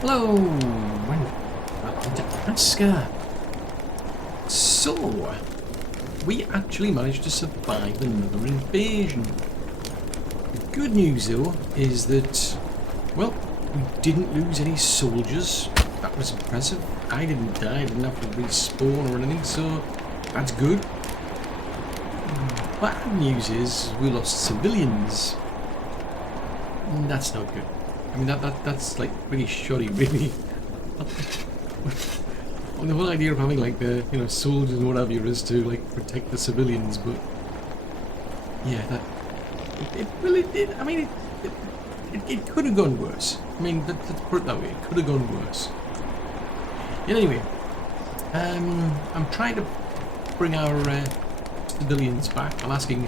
Hello, and welcome to Aska. So, we actually managed to survive another invasion. The good news though is that, well, we didn't lose any soldiers. That was impressive. I didn't die, I didn't have to respawn or anything, so that's good. Bad news is we lost civilians. That's not good. I mean, that's like pretty shoddy, really. Well, the whole idea of having like the soldiers and what have you is to like protect the civilians, but yeah, that it really did. I mean, it could have gone worse. I mean, let's put it that way. It could have gone worse. Anyway, I'm trying to bring our civilians back. I'm asking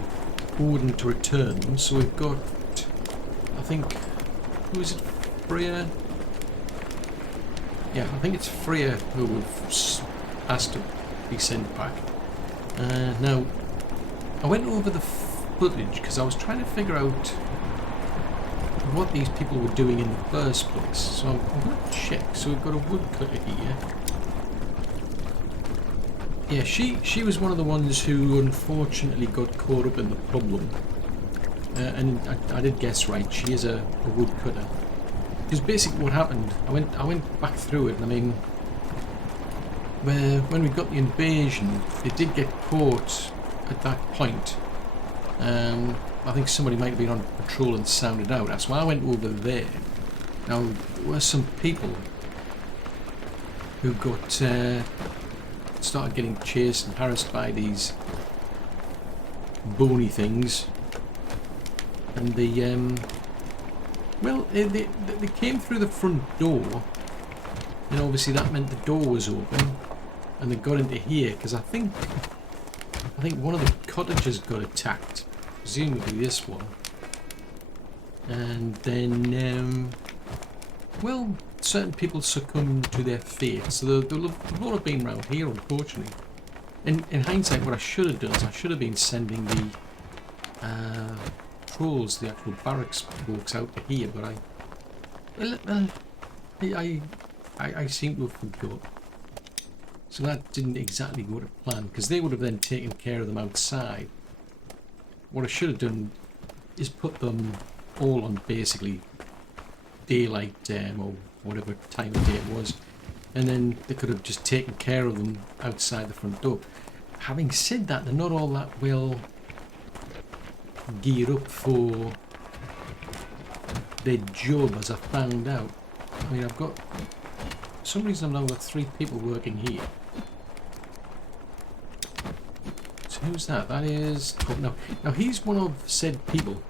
Odin to return them. So we've got, I think. Who is it? Freya? Yeah, I think it's Freya who we've asked to be sent back. Now, I went over the footage because I was trying to figure out what these people were doing in the first place. So I'm going to check. So we've got a woodcutter here. Yeah, she was one of the ones who unfortunately got caught up in the problem. And I did guess right. She is a woodcutter. Because basically what happened, I went back through it, and I mean, when we got the invasion, it did get caught at that point. I think somebody might have been on patrol and sounded out. That's why I went over there. Now there were some people who got started getting chased and harassed by these bony things. And they came through the front door, and obviously that meant the door was open, and they got into here because I think one of the cottages got attacked, presumably this one, and then well, certain people succumbed to their fate, so they'll all have been around here, unfortunately. In hindsight, what I should have done is I should have been sending the the actual barracks folks out to here, but I seem to have forgot. So that didn't exactly go to plan, because they would have then taken care of them outside. What I should have done is put them all on basically daylight or whatever time of day it was, and then they could have just taken care of them outside the front door. Having said that, they're not all that well gear up for their job, as I found out. I mean, for some reason I've now got 3 people working here. So who's that? That is... Oh, no. Now he's one of said people.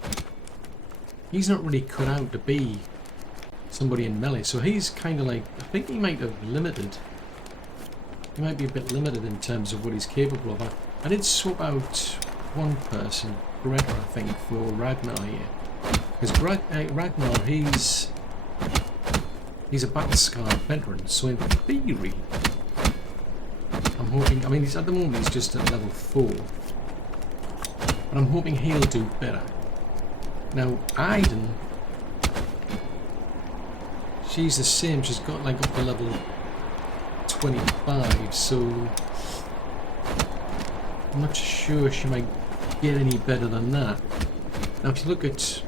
He's not really cut out to be somebody in melee, so he's kind of like... I think he might have limited. He might be a bit limited in terms of what he's capable of. I did swap out one person, Greta, I think, for Ragnar here. Because Ragnar, he's a battle-scarred veteran, so in theory, I'm hoping, I mean, at the moment he's just at level 4, but I'm hoping he'll do better. Now, Aiden, she's the same, she's got like up to level 25, so I'm not sure she might get any better than that. Now if you look at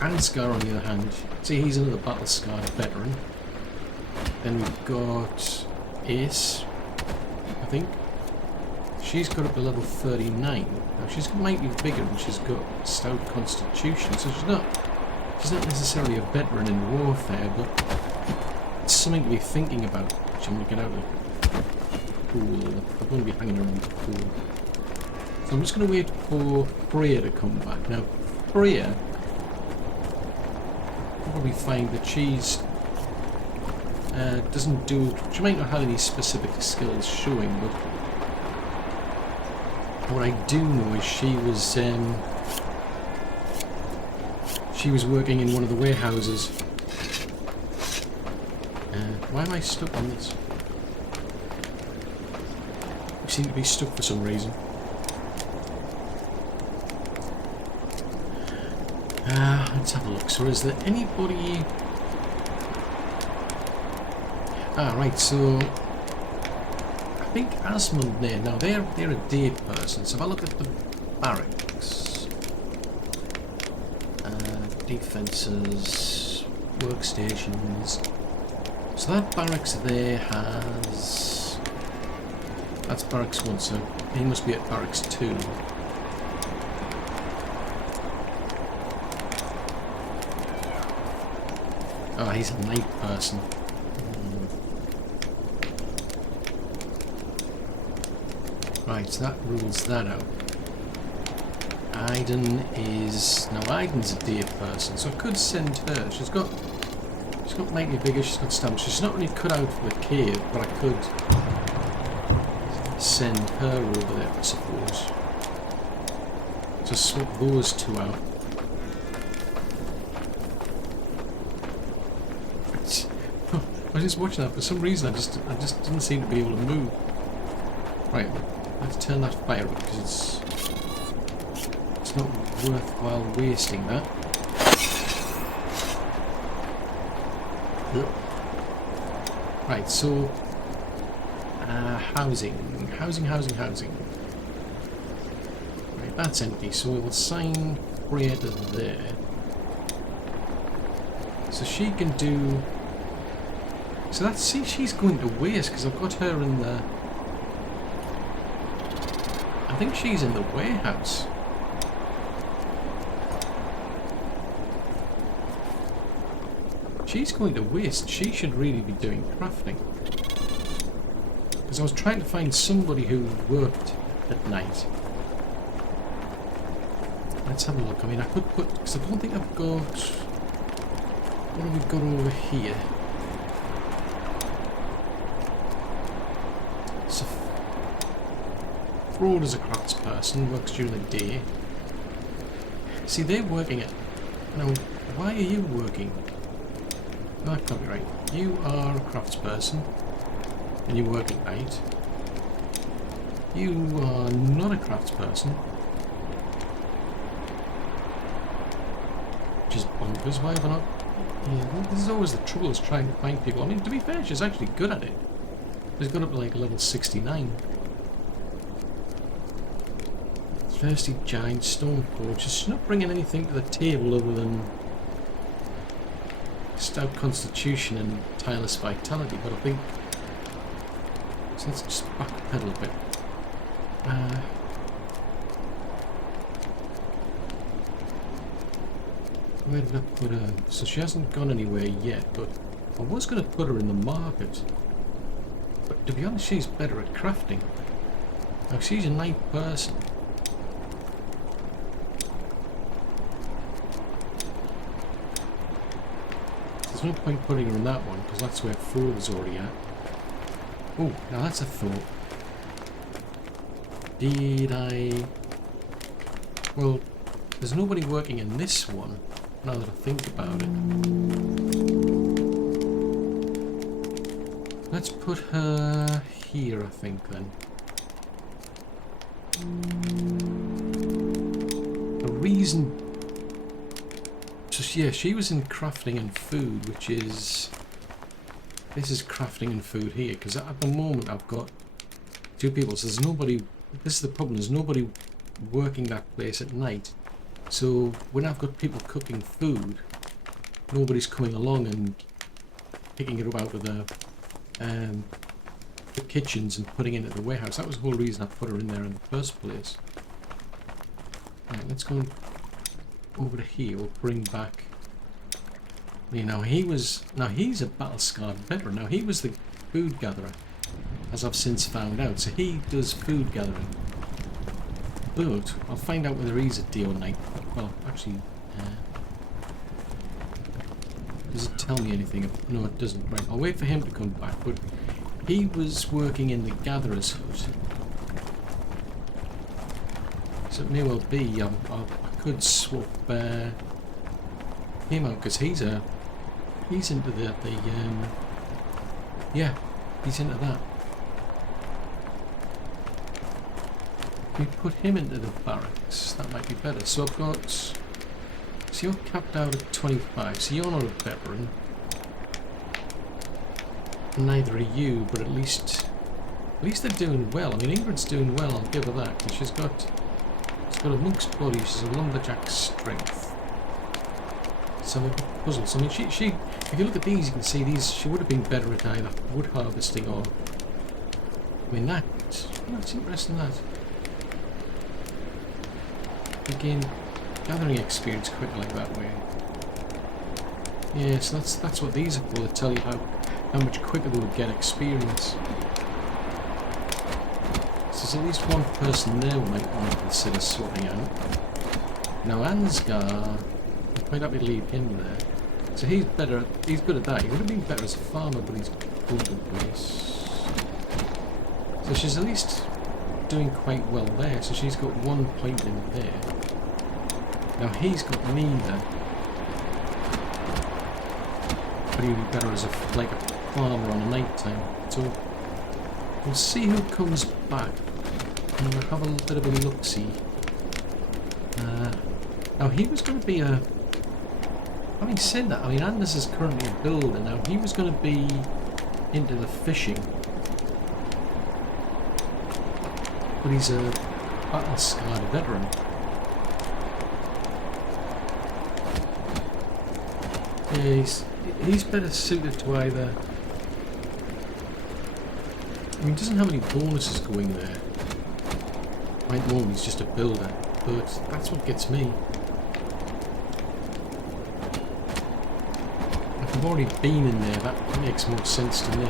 Aska on the other hand, see he's another battle-scarred veteran. Then we've got Ace, I think. She's got up to level 39. Now she might be bigger and she's got stout constitution, so she's not necessarily a veteran in warfare, but it's something to be thinking about. Which I'm going to get out of the pool. I'm going to be hanging around the pool. So I'm just going to wait for Freya to come back. Now, Freya, you'll probably find that she's doesn't do... She might not have any specific skills showing, but what I do know is she was working in one of the warehouses. Why am I stuck on this? I seem to be stuck for some reason. Let's have a look. So is there anybody Ah, right, so I think Asmund there, now they're a day person, so if I look at the barracks, defences, workstations, so that barracks there has, that's barracks 1, so he must be at barracks 2. Oh, he's a night person. Right, so that rules that out. Aiden is... Now Aiden's a day person, so I could send her. She's got mighty bigger, she's got stamps. She's not really cut out for the cave, but I could send her over there, I suppose. Just swap those two out. I was just watching that, for some reason I just didn't seem to be able to move. Right, let's turn that fire up because it's not worthwhile wasting that. Right, so housing. Right, that's empty, so we'll assign Freya to there. So she can do. So that's, see, she's going to waste because I've got her in the... I think she's in the warehouse. She's going to waste. She should really be doing crafting. Because I was trying to find somebody who worked at night. Let's have a look. I mean, I could put... Because I don't think I've got... What have we got over here? Broad as a craftsperson, works during the day. See, they're working at... Now, why are you working? No, that can't be right. You are a craftsperson, and you work at night. You are not a craftsperson. Which is bonkers. Why have I not... Yeah, well, this is always the trouble, is trying to find people. I mean, to be fair, she's actually good at it. She's got up to like level 69. Thirsty giant stone forge. She's not bringing anything to the table other than stout constitution and tireless vitality, but I think so. Let's just backpedal a bit. Where did I put her? So she hasn't gone anywhere yet, but I was going to put her in the market. But to be honest, she's better at crafting. Now she's a night person. There's no point putting her in that one, because that's where Ford is already at. Oh, now that's a thought. Did I... Well, there's nobody working in this one, now that I think about it. Let's put her here, I think, then. The reason... So yeah, she was in crafting and food, which is... This is crafting and food here, because at the moment I've got 2 people, so there's nobody... This is the problem, there's nobody working that place at night. So when I've got people cooking food, nobody's coming along and picking it up out of the kitchens and putting it into the warehouse. That was the whole reason I put her in there in the first place. Right, let's go over to here. We'll bring back... You know, he's a battle-scarred veteran. Now, he was the food gatherer, as I've since found out. So he does food gathering. But I'll find out whether he's a day or night. Well, actually, does it tell me anything? No, it doesn't. Right, I'll wait for him to come back. But he was working in the gatherer's hut. So it may well be I could swap him out, because he's into the yeah, he's into that. If we put him into the barracks, that might be better. So I've got... So you're capped out at 25, so you're not a veteran. neither are you, but at least they're doing well. I mean, Ingrid's doing well, I'll give her that, because she's got a monk's body, she's a lumberjack's strength. So we've got puzzles. I mean, she if you look at these, you can see these, she would have been better at either wood harvesting or, I mean, that's interesting, that. Again, gathering experience quickly that way. Yeah, so that's what these are for, to tell you how much quicker they would get experience. So there's at least one person there we might want to consider sorting out. Now Ansgar, I'm quite happy to leave him there. So he's good at that. He would have been better as a farmer, but he's good at this. So she's at least doing quite well there. So she's got 1 point in there. Now he's got neither. But he'd be better as a farmer on a night time. So we'll see who comes back. And we'll have a bit of a look-see. Now he was going to be a... Having said that, I mean, Anders is currently a builder. Now he was going to be into the fishing. But he's a battle-scarred veteran. Yeah, he's better suited to either... I mean, he doesn't have any bonuses going there. Right now he's just a builder, but that's what gets me. If I've already been in there, that makes more sense to me.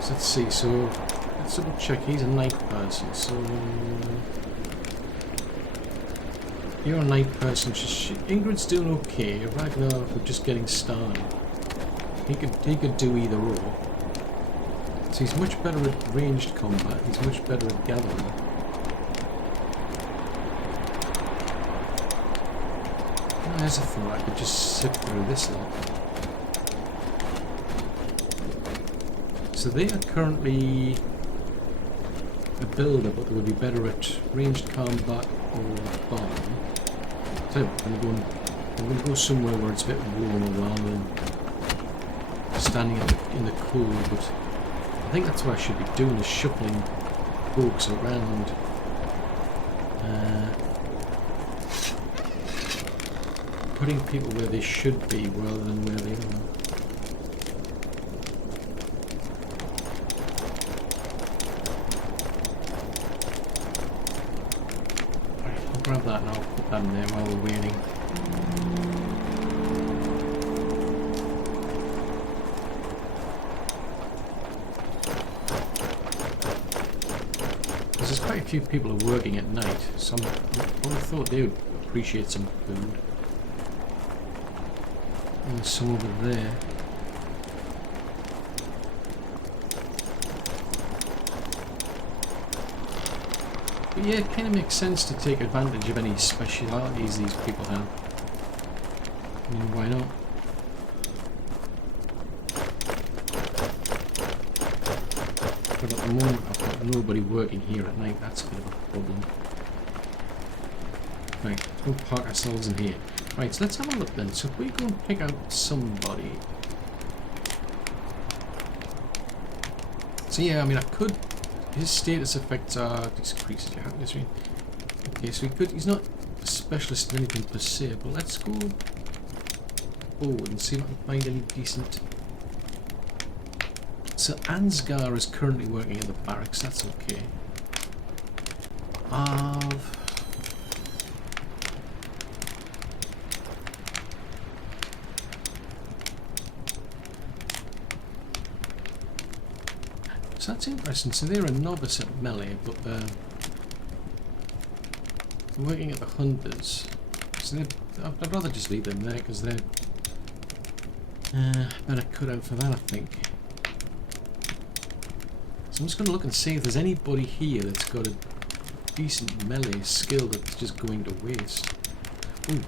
So let's see, so let's double check, he's a night person, so... You're a night person. Ingrid's doing okay. Ragnar, we're just getting started. He could do either or. So he's much better at ranged combat. He's much better at gathering. There's a thought. I could just zip through this lot. So they are currently a builder, but they would be better at ranged combat or bomb. So I'm going to go somewhere where it's a bit warmer rather than standing in the cold. But I think that's what I should be doing, is shuffling folks around. Putting people where they should be rather than where they are. Grab that and I'll put that in there while we're waiting. Because there's quite a few people who are working at night, so I would have thought they would appreciate some food. And there's some over there. But yeah, it kind of makes sense to take advantage of any specialities these people have. I mean, why not? But at the moment, I've got nobody working here at night. That's a bit of a problem. Right, we'll park ourselves in here. Right, so let's have a look then. So if we go and pick out somebody. So yeah, I mean, I could... His status effects are decreases your happiness rate. Okay, so he's not a specialist in anything per se, but let's go forward and see if I can find any decent. So Ansgar is currently working in the barracks, that's okay. So that's interesting. So they're a novice at melee, but they're working at the hunters. So I'd rather just leave them there because they're better cut out for that, I think. So I'm just going to look and see if there's anybody here that's got a decent melee skill that's just going to waste. Ooh.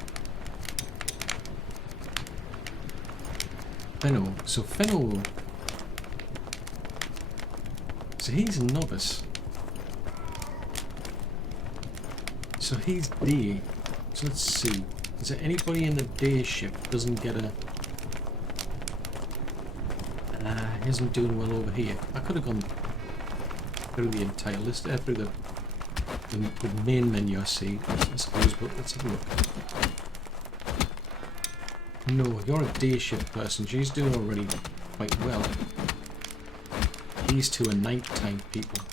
Fenno. So Fenno. So he's a novice. So he's day. So let's see. Is there anybody in the day shift that doesn't get a... Isn't doing well over here. I could have gone through the entire list, through the main menu, I see, I suppose, but let's have a look. No, you're a day shift person. She's doing already quite well. These two are nighttime people.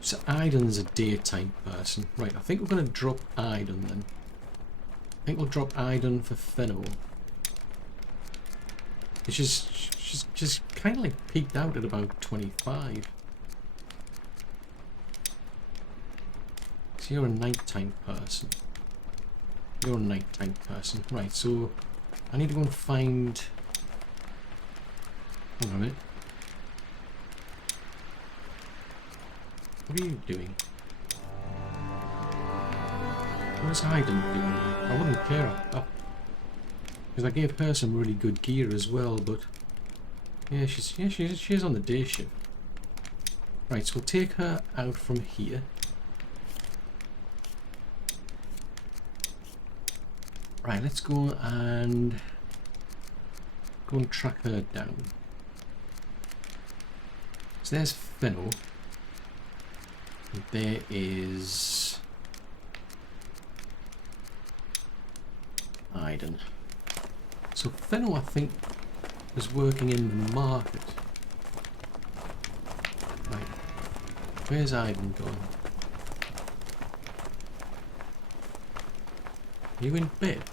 So Aiden's a daytime person. Right, I think we're going to drop Aiden then. I think we'll drop Aiden for Fenno. She's kind of like peaked out at about 25. So you're a nighttime person. You're a nighttime person. Right, so I need to go and find... Hold on a minute. What are you doing? What's Aiden doing? I wouldn't care. Because I gave her some really good gear as well, but yeah, she's on the day shift. Right, so we'll take her out from here. Right, let's go and track her down. So there's Fenno. There is Aiden. So Fenno, I think, was working in the market. Right. Where's Aiden gone? Are you in bed?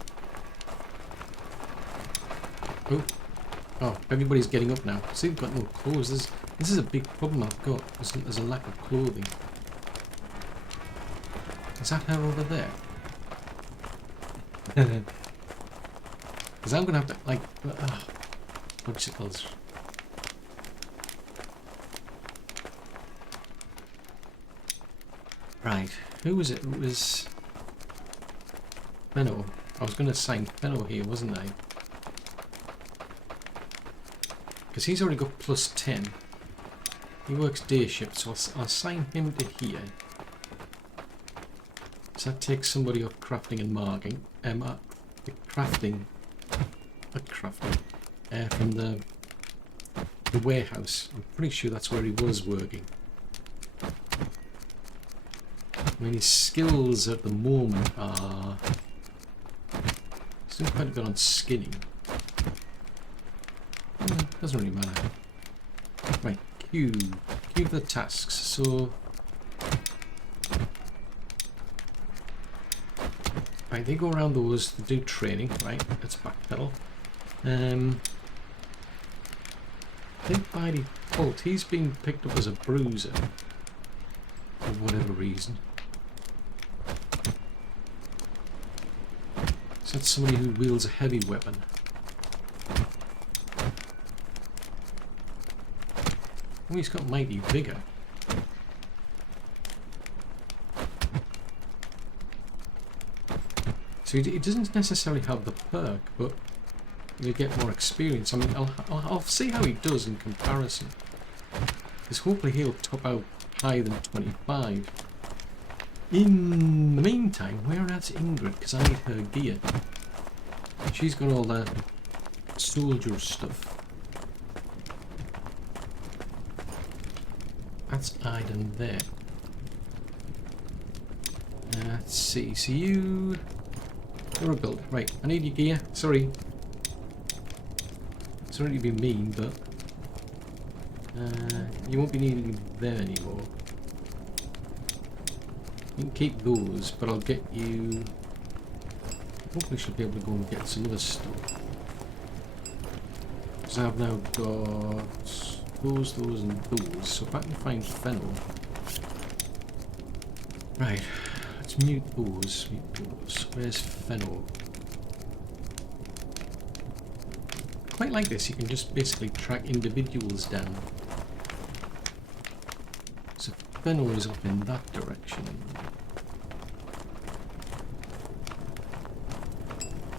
Oh. Oh, everybody's getting up now. See, we've got no clothes. This is a big problem I've got. There's a lack of clothing. Is that her over there? Because I'm going to have to, like... Obstacles. Right. Who was it? It was... Fenno. I was going to sign Fenno here, wasn't I? Because he's already got plus 10. He works day shift, so I'll assign him to here. So that takes somebody off crafting and marking. Crafting from the warehouse. I'm pretty sure that's where he was working. I mean, his skills at the moment are still quite good on skinning. Doesn't really matter. Right, Q for the tasks. So, right, they go around those to do training. Right, let's backpedal. I think by default he's been picked up as a bruiser for whatever reason. So that's somebody who wields a heavy weapon. Oh, he's got mighty vigor. So he doesn't necessarily have the perk, but you get more experience. I mean, I'll see how he does in comparison. Because hopefully he'll top out higher than 25. In the meantime, where is Ingrid? Because I need her gear. She's got all the soldier stuff. That's Aiden there. Let's see. So you're a build. Right, I need your gear. Sorry. Sorry to be mean, but you won't be needing it there anymore. You can keep those, but I'll get you... Hopefully she'll be able to go and get some other stuff. Because I've now got those, and those. So if I can find Fennel... Right, let's mute those. Where's Fennel? Quite like this, you can just basically track individuals down. So Fennel is up in that direction.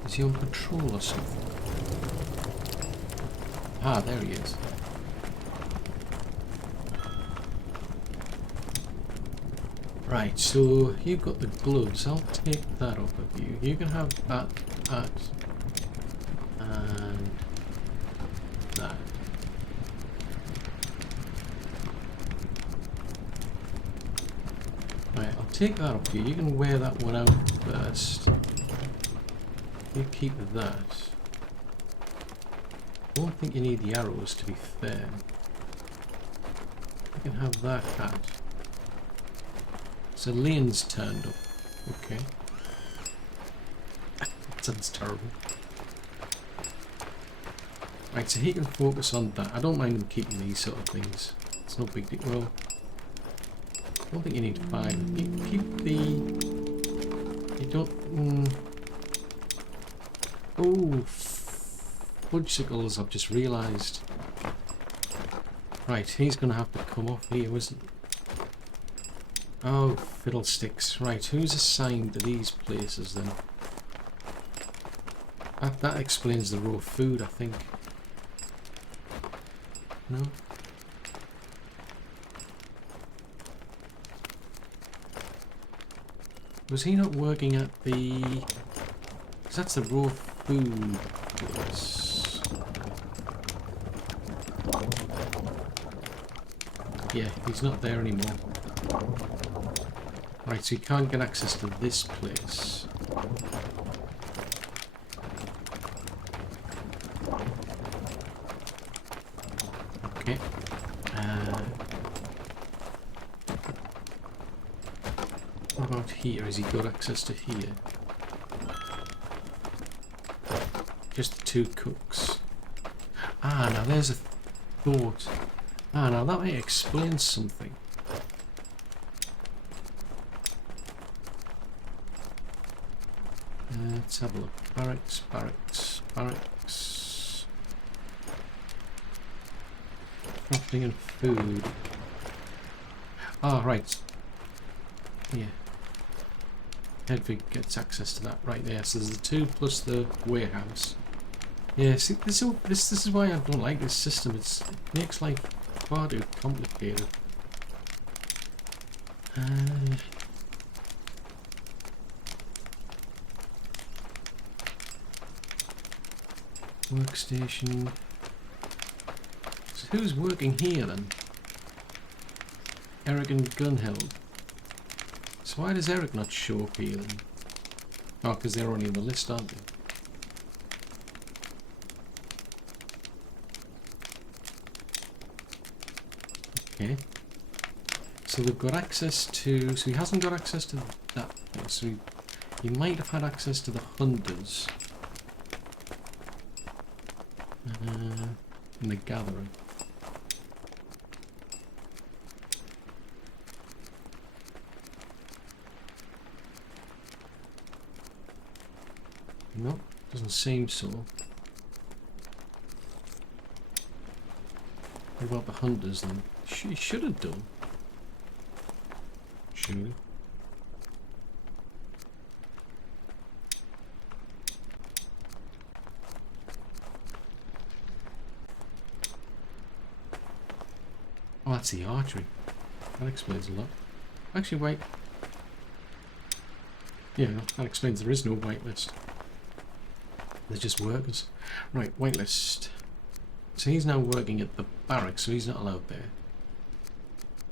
Is he on patrol or something? Ah, there he is. Right, so you've got the gloves. I'll take that off of you. You can have that, and that. Right, I'll take that off you. You can wear that one out first. You keep that. I don't think you need the arrows, to be fair. You can have that hat. So Leon's turned up. Okay. That sounds terrible. Right, so he can focus on that. I don't mind him keeping these sort of things. It's no big deal. Well, I don't think you need 5. You keep the... You don't... Oh, fudgesicles, I've just realised. Right, he's going to have to come off here, isn't he? Oh, fiddlesticks. Right, who's assigned to these places then? That explains the raw food, I think. No? Was he not working at the... Because that's the raw food place. Yeah, he's not there anymore. Right, so you can't get access to this place. Okay. What about here? Has he got access to here? Just the 2 cooks. Ah, now there's a thought. Ah, now that might explain something. Let's have a look. Barracks, barracks, barracks. Crafting and food. Ah, right. Yeah. Hedvig gets access to that right there. So there's the 2 plus the warehouse. Yeah, see, this is why I don't like this system. It makes life far too complicated. Workstation. So who's working here then? Eric and Gunhild. So why does Eric not show up here then? Oh, because they're only on the list, aren't they? Okay. So they've got access to... So he hasn't got access to that place. So he might have had access to the hunters. And the gatherer. No, doesn't seem so. What about the hunters then? He should have done. Should. Oh, that's the archery. That explains a lot. Actually, wait. Yeah, that explains there is no whitelist. They're just workers. Right, whitelist. So he's now working at the barracks, so he's not allowed there.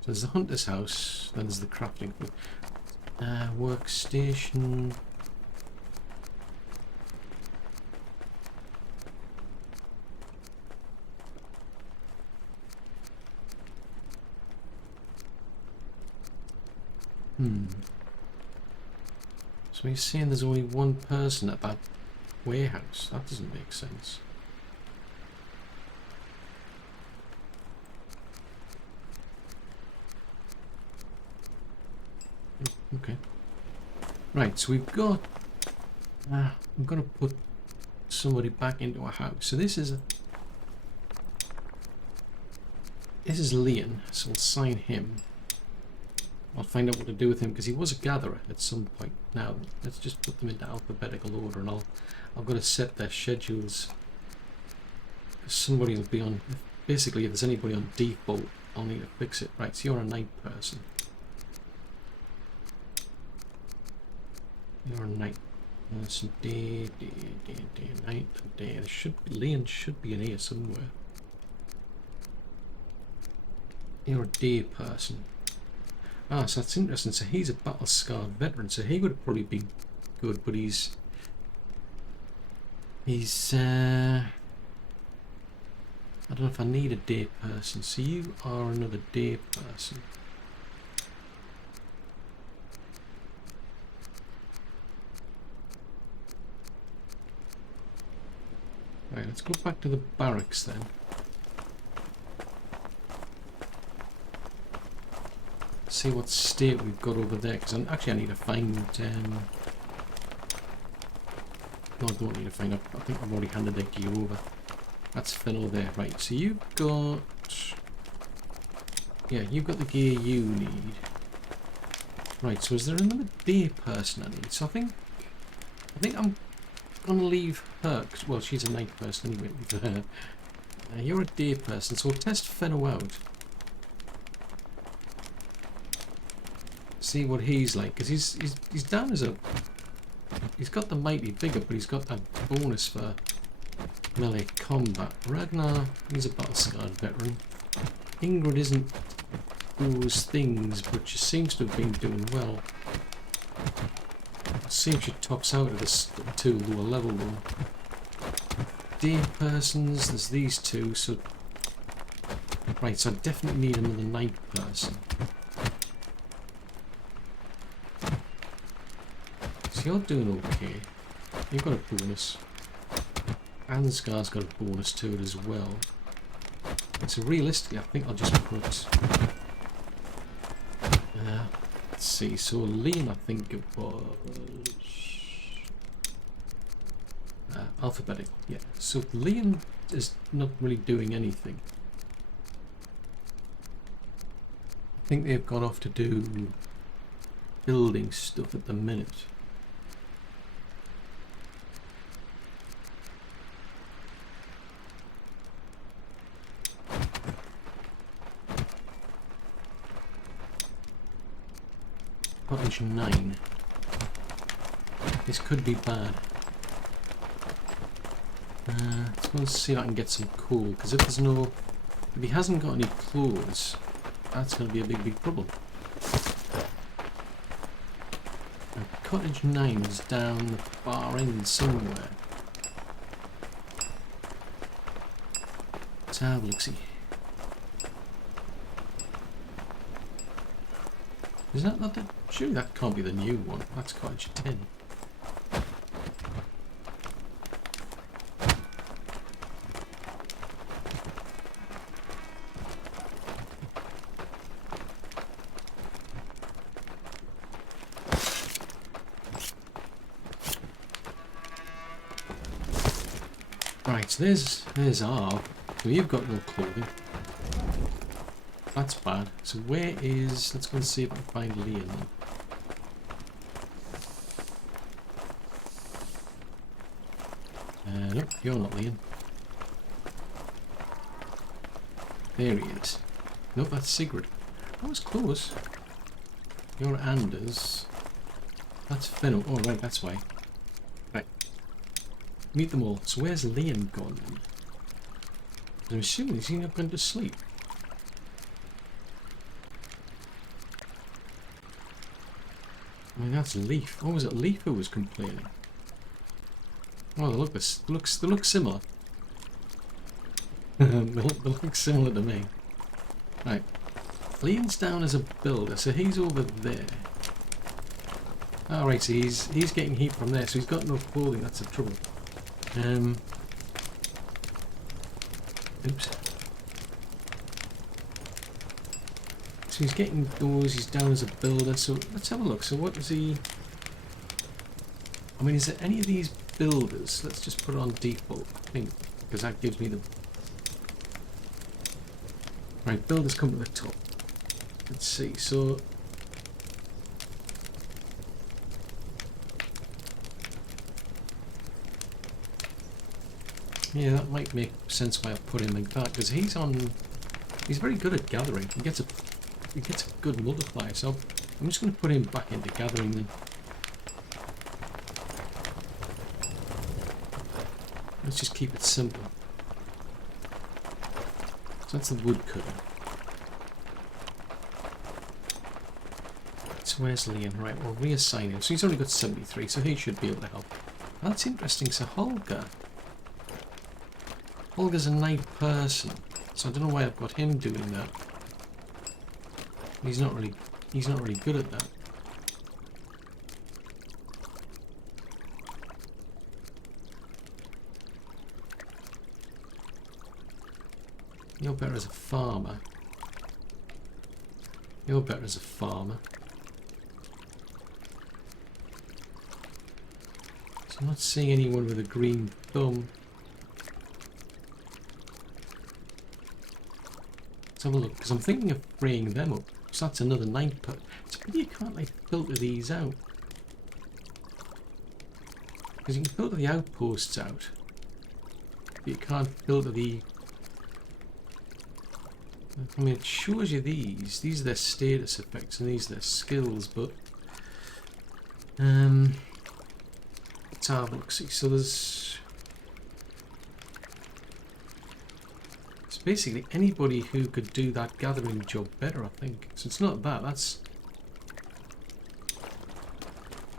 So there's the hunter's house, then there's the crafting. Workstation. So he's saying there's only one person at that warehouse. That doesn't make sense. Okay. Right, so we've got... I'm going to put somebody back into a house. So this is Leon, so we'll sign him. I'll find out what to do with him because he was a gatherer at some point. Now let's just put them into alphabetical order, and I've got to set their schedules. Somebody will be on. Basically, if there's anybody on default, I'll need to fix it. Right, so you're a night person. You're a night. So day, night, day. There should be, Leon should be in here somewhere. You're a day person. Ah, so that's interesting. So he's a battle-scarred veteran, so he would probably be good, but he's I don't know if I need a day person. So you are another day person. Right, let's go back to the barracks then. See what state we've got over there, because actually I need to find no, I don't need to find. I think I've already handed the gear over. That's Fennel there. Right, so you've got... yeah, you've got the gear you need. Right, so is there another day person I need? So I think I'm going to leave her, cause, well, she's a night person anyway. You're a day person, so we'll test Fennel out. See what he's like, because he's down as a... he's got the mighty vigor, but he's got that bonus for melee combat. Ragnar, he's a battle-scarred veteran. Ingrid isn't those things, but she seems to have been doing well. It seems she tops out at this two lower level though. Day persons, there's these two, so... right, so I definitely need another night person. So you're doing okay. You've got a bonus. Ansgar's got a bonus to it as well. So realistically, I think I'll just put... let's see, so Liam, I think it was... alphabetical, yeah. So Liam is not really doing anything. I think they've gone off to do building stuff at the minute. Cottage 9. This could be bad. Let's go and see if I can get some coal, because if there's no... if he hasn't got any clothes, that's going to be a big problem. Now, Cottage 9 is down the far end somewhere. Let's have a look-see. Is that not the... surely that can't be the new one. That's Cottage 10. Right, so there's our... so you've got no clothing. That's bad. So where is... let's go and see if I can find Liam. Nope, you're not Liam. There he is. Nope, that's Sigrid. That was close. You're Anders. That's Fennel. Oh, right, that's why. Right. Meet them all. So where's Liam gone then? I'm assuming he's not going to sleep. I mean, that's Leaf. Oh, was it Leaf who was complaining? Oh, they look similar. they look similar to me. Right. Liam's down as a builder, so he's over there. Alright, so he's getting heat from there, so he's got no clothing, that's the trouble. Oops. So he's getting those, he's down as a builder, so let's have a look. So what is he... I mean, is there any of these builders? Let's just put it on default, I think, because that gives me the... right, builders come to the top. Let's see, so... yeah, that might make sense why I put him like that, because he's very good at gathering. He gets a good multiplier, so I'm just going to put him back into gathering then. Let's just keep it simple. So that's the woodcutter. So where's Liam? Right, we'll reassign him. So he's only got 73, so he should be able to help. That's interesting. So Holger's a night person. So I don't know why I've got him doing that. He's not really good at that. You're better as a farmer. You're better as a farmer. So I'm not seeing anyone with a green thumb. Let's have a look, because I'm thinking of freeing them up. So that's another night put. It's a pity you can't like filter these out. Because you can filter the outposts out. But you can't filter the... I mean, it shows you these. These are their status effects and these are their skills, but... let's have a look. See, so there's... It's basically anybody who could do that gathering job better, I think. So it's not that, that's...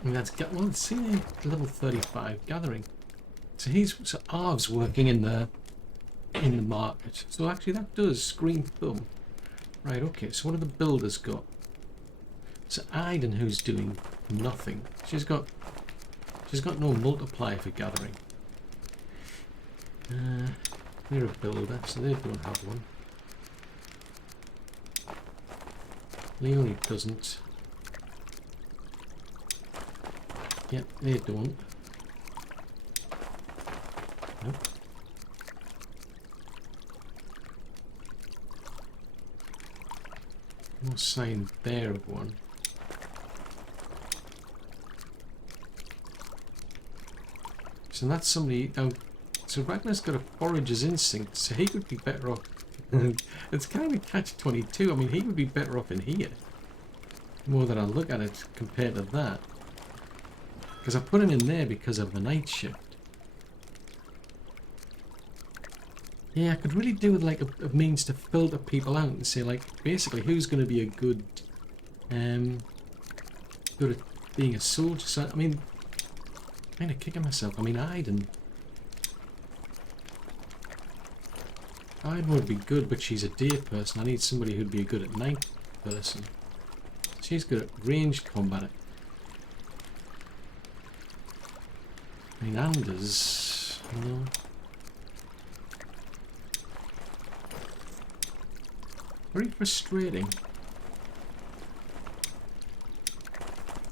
I mean, that's... Well, see, level 35 gathering. So so Arv's working in the market. So actually that does green thumb. Right, okay, so what have the builders got? So Aiden, who's doing nothing. She's got no multiplier for gathering. They're a builder, so they don't have one. Leonie doesn't. Yep, they don't. Nope. No sign there of one. So that's somebody. So Ragnar's got a forager's instinct, so he would be better off. It's kind of catch-22. I mean, he would be better off in here. More than I look at it compared to that. Because I put him in there because of the night shift. Yeah, I could really do with like a means to filter people out and say like basically who's going to be a good at being a soldier. So I mean, I'm kind of kicking myself. I mean, Aiden would be good, but she's a day person. I need somebody who'd be a good at night person. She's good at ranged combat. I mean, Anders, you know. Very frustrating.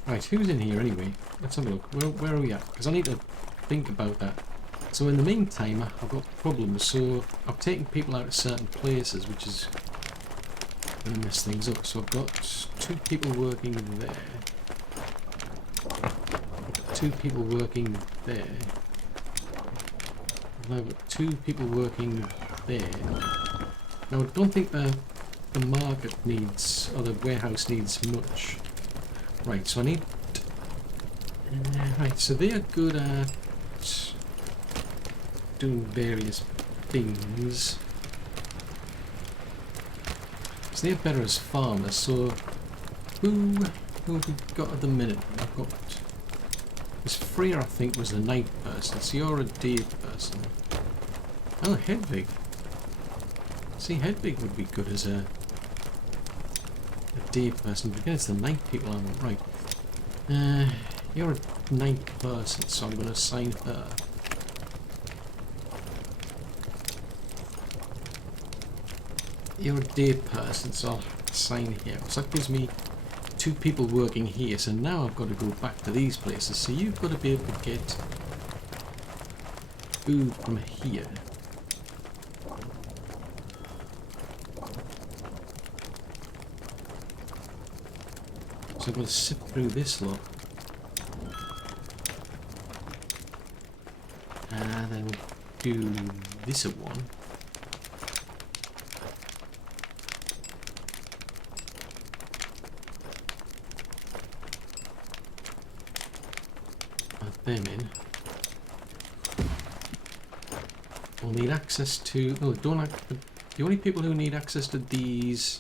Right, who's in here anyway? Let's have a look. Where are we at? Because I need to think about that. So in the meantime, I've got problems. So I've taken people out of certain places, which is going to mess things up. So I've got 2 people working there. 2 people working there. I've got 2 people working there. Now I don't think the market needs, or the warehouse needs much. Right, so I need... right, so they are good at doing various things. So they're better as farmers, so who have we got at the minute? I've got... This Freya, I think, was the night person, so you're a day person. Oh, Hedvig. See, Hedvig would be good as a day person, but again, it's the night people I want. Right. You're a night person, so I'm going to assign her. You're a day person, so I'll assign here. So that gives me 2 people working here, so now I've got to go back to these places. So you've got to be able to get food from here. So I've got to sift through this lot. And then we'll do this at one. Add them in. will need access to... No, the only people who need access to these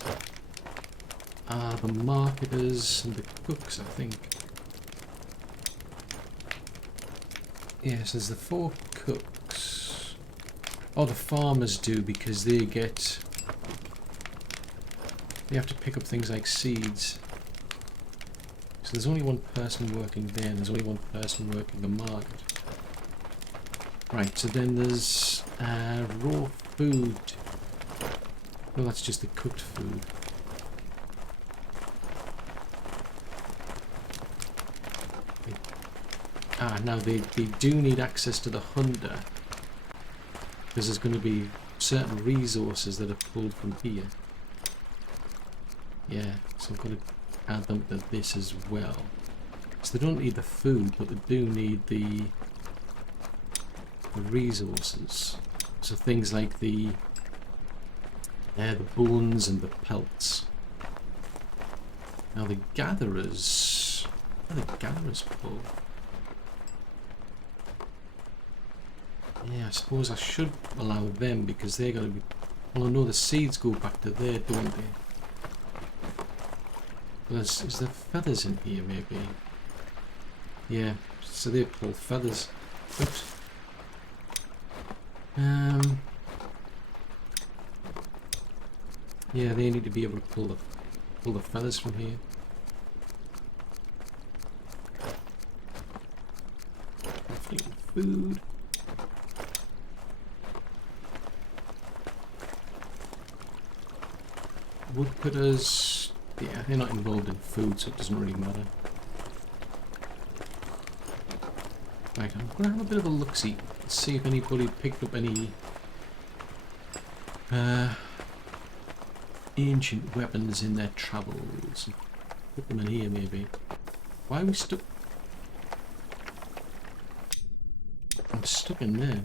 are the marketers and the cooks, I think. Yes, there's the 4 cooks. Oh, the farmers do, because they get... They have to pick up things like seeds. So there's only one person working there, and there's only one person working the market. Right, so then there's raw food. No, that's just the cooked food. Now they do need access to the hunter, because there's going to be certain resources that are pulled from here. Yeah, so I'm going to add them to this as well. So they don't need the food, but they do need the resources. So things like the bones and the pelts. Now the gatherers... Where are the gatherers pull? Yeah, I suppose I should allow them, because they're going to be... Well, I know the seeds go back to there, don't they? Is there feathers in here, maybe? Yeah, so they pull feathers. Oops. Yeah, they need to be able to pull the feathers from here. Food. Woodcutters, yeah, they're not involved in food, so it doesn't really matter. Right, I'm going to have a bit of a look-see. Let's see if anybody picked up any ancient weapons in their travels. Put them in here, maybe. Why are we stuck? I'm stuck in there.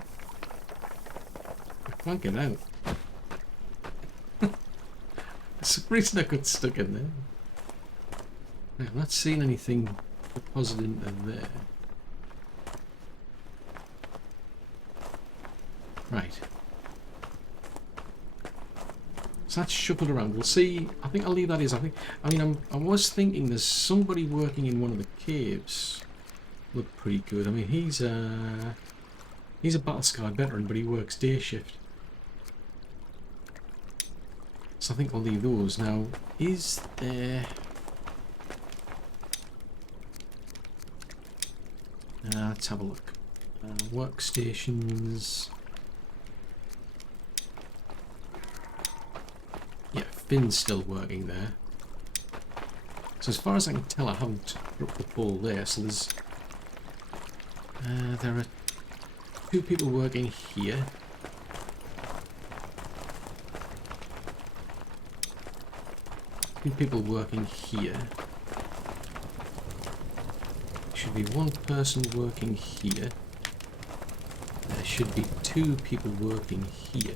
I can't get out. There's some reason I got stuck in there. Right, I'm not seeing anything deposited into there. Right. So that's shuffled around. We'll see. I think I'll leave that as. I was thinking there's somebody working in one of the caves. Looked pretty good. I mean, he's a Battle Sky veteran, but he works day shift. So I think I'll leave those. Now, is there... let's have a look. Workstations... Yeah, Finn's still working there. So as far as I can tell, I haven't dropped the ball there. So there's... there are 2 people working here. People working here. Should be 1 person working here. There should be 2 people working here.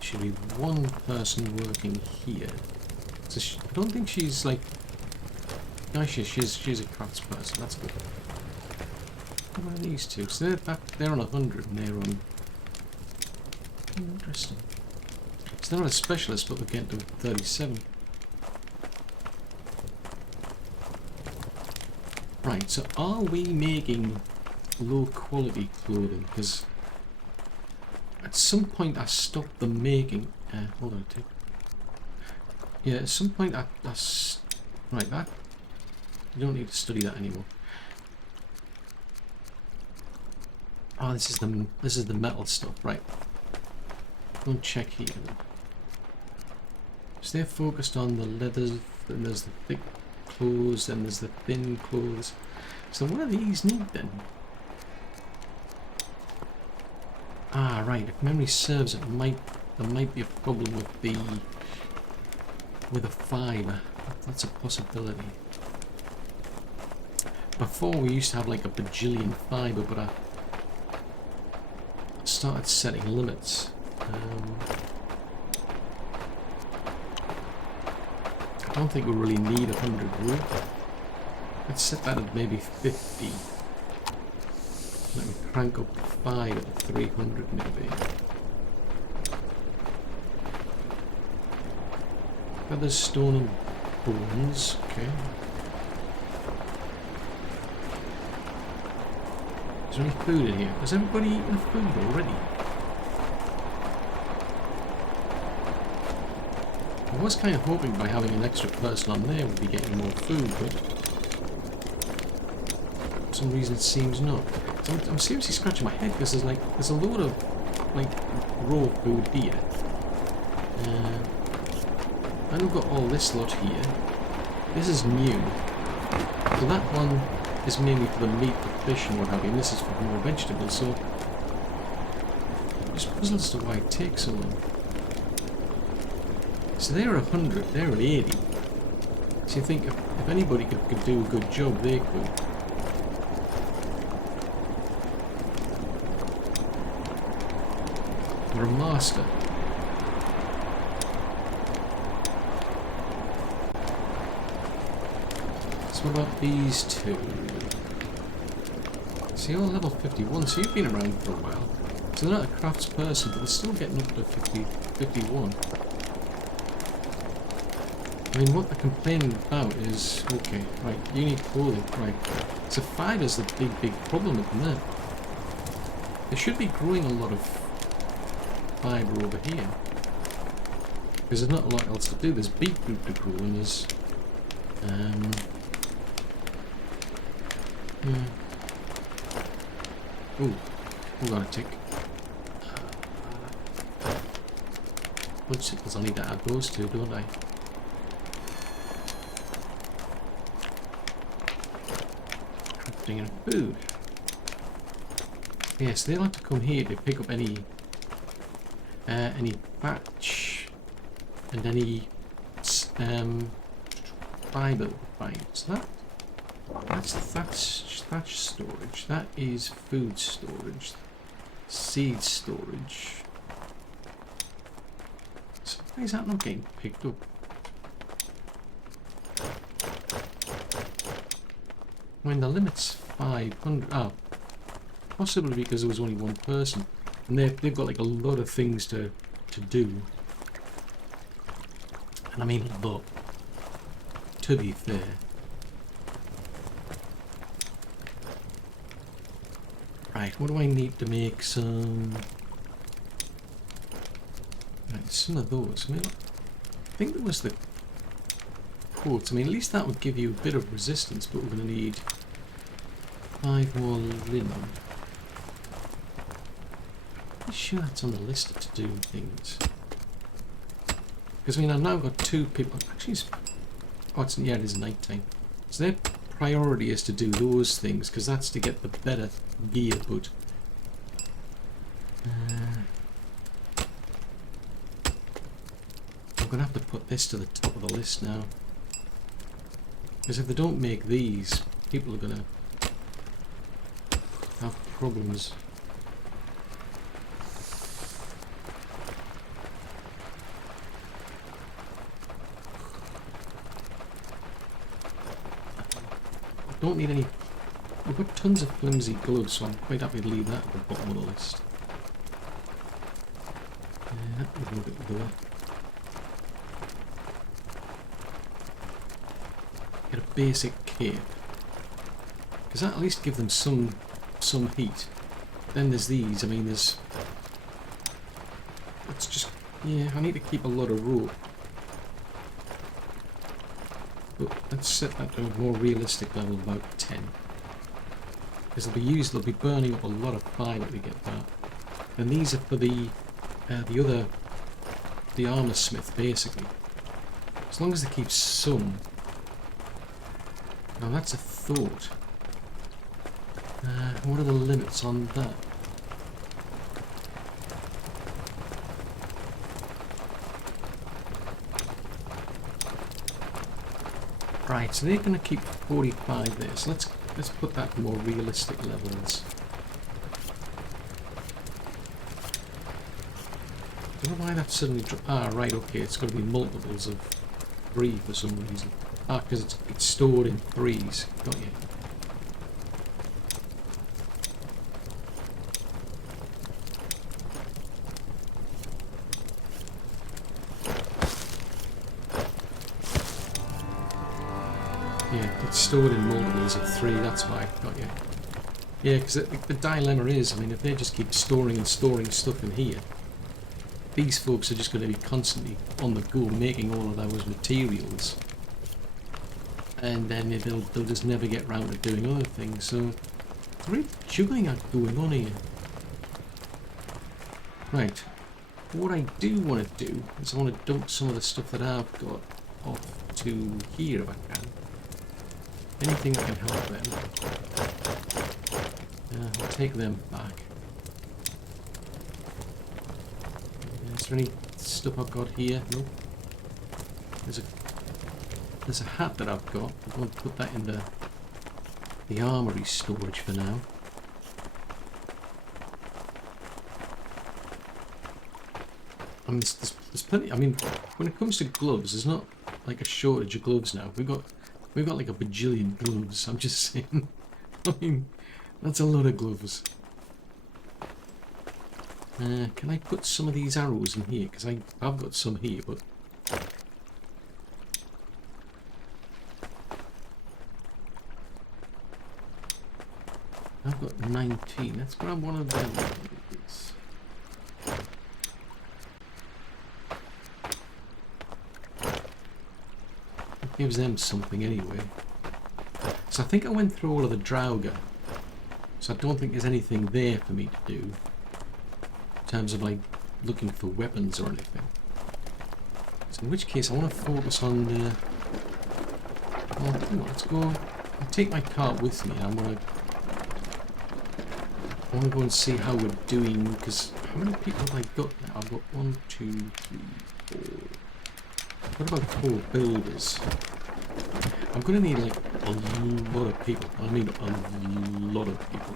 Should be 1 person working here. So I don't think she's like... No, she's a crafts person. That's good. What are these 2? So they're on 100 and they're on... Interesting. So they're not a specialist, but we're getting to 37. Right, so are we making low quality clothing? Because at some point I stopped them making... hold on a tick. Yeah, at some point right, that... You don't need to study that anymore. Oh, this is the metal stuff, right. Go and check here then. So they're focused on the leathers, then there's the thick clothes, then there's the thin clothes. So what do these need then? Ah, right, if memory serves, there might be a problem with the fibre. That's a possibility. Before we used to have like a bajillion fibre, but I started setting limits. I don't think we really need 100 wood. Let's set that at maybe 50. Let me crank up 5 at 300 maybe. Feathers, stone and bones, okay. Is there any food in here? Has everybody eaten food already? I was kind of hoping by having an extra person on there we'd be getting more food, but for some reason it seems not. So I'm seriously scratching my head because there's a load of like raw food here. And we've got all this lot here. This is new. So that one is mainly for the meat, the fish and what have you, and this is for more vegetables, so I'm just puzzled as to why it takes so long. So they're 100, they're at 80. So you think if anybody could do a good job, they could. They're a master. So what about these two? So you're level 51, so you've been around for a while. So they're not a crafts person, but they're still getting up to 51. I mean, what they're complaining about is, okay, right, you need clothing, right. So fiber's the big problem at the minute. They should be growing a lot of fiber over here. Because there's not a lot else to do. There's beetroot to grow and there's... Ooh, hold on a tick. Wood sickles, I need to add those two, don't I? Crafting and food. Yes, they'll have to come here to pick up any thatch and any fibre find. So that's thatch storage. That is food storage. Seed storage. So why is that not getting picked up? I mean, the limit's 500. Oh, possibly because there was only one person, and they've got like a lot of things to do. And I mean, look. To be fair. Right, what do I need to make some... Right, some of those. I mean, I think there was the quartz. I mean, at least that would give you a bit of resistance, but we're going to need 5 more linen. I'm sure that's on the list of to-do things. Because, I mean, I've now got 2 people... Actually, yeah, it is night time. So their priority is to do those things, because that's to get the better gear, but... I'm going to have to put this to the top of the list now. Because if they don't make these, people are going to have problems. Don't need any... We've got tons of flimsy gloves, so I'm quite happy to leave that at the bottom of the list. We'll look at that. Get a basic cape. Because that at least give them some heat. Then there's these, I mean there's... It's just... Yeah, I need to keep a lot of rope. But let's set that to a more realistic level, about 10. Because they'll be burning up a lot of fibre to get that. And these are for the armour smith, basically. As long as they keep some. Now that's a thought. What are the limits on that? Right, so they're going to keep 45 there, so let's put that to more realistic levels. I don't know why that suddenly dropped. Ah, right, okay, it's got to be multiples of 3 for some reason. Ah, because it's stored in 3s. Got you. stored in multiples of 3, that's why I got you. Yeah, because the dilemma is, I mean, if they just keep storing and storing stuff in here, these folks are just going to be constantly on the go making all of those materials. And then they'll just never get round to doing other things, so there's really juggling act going on here. Right, what I do want to do is I want to dump some of the stuff that I've got off to here if I can. Anything that can help them. I'll take them back. Is there any stuff I've got here? Nope. There's a hat that I've got. I'm going to put that in the armory storage for now. I mean, there's plenty. I mean, when it comes to gloves, there's not like a shortage of gloves now. We've got like a bajillion gloves. I'm just saying. I mean, that's a lot of gloves. Can I put some of these arrows in here? Because I've got some here, but I've got 19. Let's grab one of them. It gives them something anyway. So I think I went through all of the Drauga. So I don't think there's anything there for me to do in terms of like looking for weapons or anything. So in which case I want to focus on well, come on, let's go. I'll take my cart with me and I want to go and see how we're doing, because how many people have I got now? I've got 1, 2, 3, 4. What about 4 builders? I'm going to need like a lot of people. I mean a lot of people.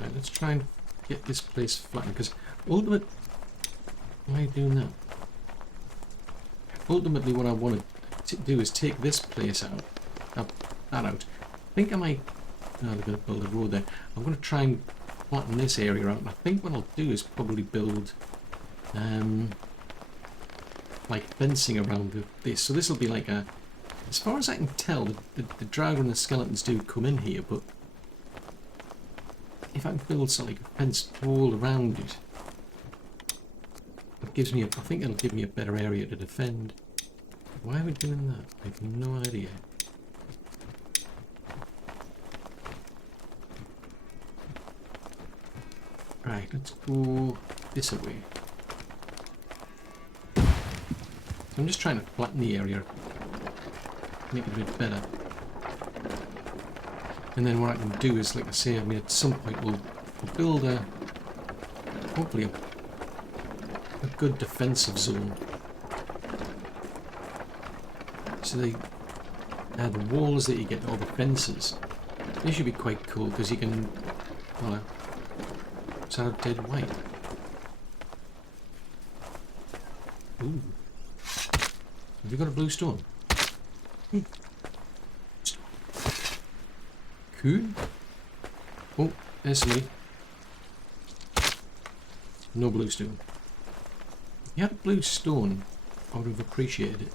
Right, let's try and get this place flattened, because ultimately, what am I doing now? Ultimately what I want to do is take this place out, that out. I think I might, no, they're going to build a road there. I'm going to try and flatten this area out, and I think what I'll do is probably build like fencing around this. So this will be like a, as far as I can tell, the dragon and the skeletons do come in here, but if I can build something like a fence all around it, it gives me a, I think it'll give me a better area to defend. Why are we doing that? I have no idea. Right, let's go this way. So I'm just trying to flatten the area, make it a bit better. And then what I can do is, like I say, I mean, at some point we'll build a, hopefully a good defensive zone. So the walls that you get, all the fences, they should be quite cool because you can, well, it's out of dead white. Ooh. Have you got a blue stone? Cool. Oh, there's somebody. No blue stone. If you had a blue stone, I would have appreciated it.